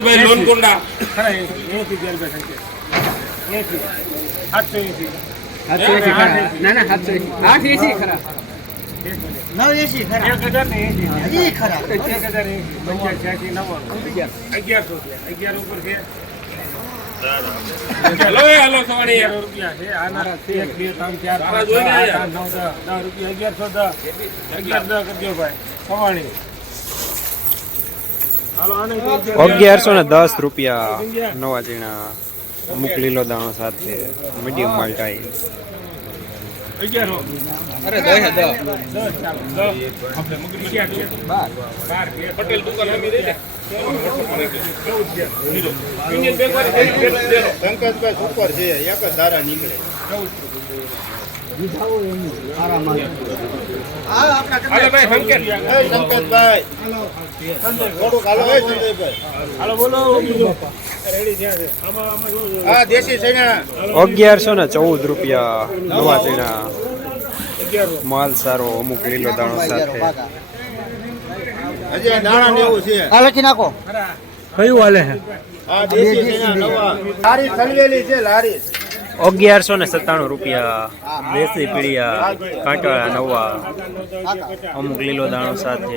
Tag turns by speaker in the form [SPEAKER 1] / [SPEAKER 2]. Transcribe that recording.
[SPEAKER 1] ભાઈ લોનકુંડા
[SPEAKER 2] ખરા એસી એસી ગેલભાઈ સંકેત એસી. આઠસો એસી.
[SPEAKER 3] સાતસો એસી ખરા. ના ના સાતસો એસી. આઠ એસી ખરા.
[SPEAKER 4] નવ એસી ખરા.
[SPEAKER 2] એક હજાર ને. એસી
[SPEAKER 4] ખરા.
[SPEAKER 2] એક હજાર એસી. પંચાસ નવ્વાણું અગિયારસો રૂપિયા. અગિયાર ઉપર છે.
[SPEAKER 1] હલો હલો સવાણી
[SPEAKER 2] રૂપિયા છે. આના એક બે ત્રણ ચાર પાંચ નવ દસ. દસ રૂપિયા. અગિયારસો દસ. અગિયાર. દસ કરજો ભાઈ. સવાણી
[SPEAKER 5] અગિયારસો ને દસ રૂપિયા નવા જીણા અમુક લીલો દાણો સાથે મીડિયમ માલ્ટાઈ.
[SPEAKER 1] પટેલ દુકાન
[SPEAKER 6] પંકજભાઈ સુપર છે એક જ ધારા નીકળે.
[SPEAKER 4] આ આપણા
[SPEAKER 1] હાલો ભાઈ સંકેત
[SPEAKER 6] એ પંકજભાઈ. થોડુંક હાલો એ સંજયભાઈ.
[SPEAKER 2] હાલો બોલો. બીજો રેડી થયા છે આમાં આમાં જોજો
[SPEAKER 6] હા દેશી સૈના.
[SPEAKER 5] અગિયારસો ને ચૌદ રૂપિયા નવા ચીણા માલ સારો અમુક લીલો દાણો સાથે.
[SPEAKER 6] હજી દાણા ને એવું છે.
[SPEAKER 4] લખી નાખો.
[SPEAKER 3] કયું હાલે
[SPEAKER 6] છે લારી.
[SPEAKER 5] અગિયારસો ને સત્તાણું રૂપિયા. દેશી પીળિયા કાંટાળા નવા. અમુક લીલો દાણો સાથે.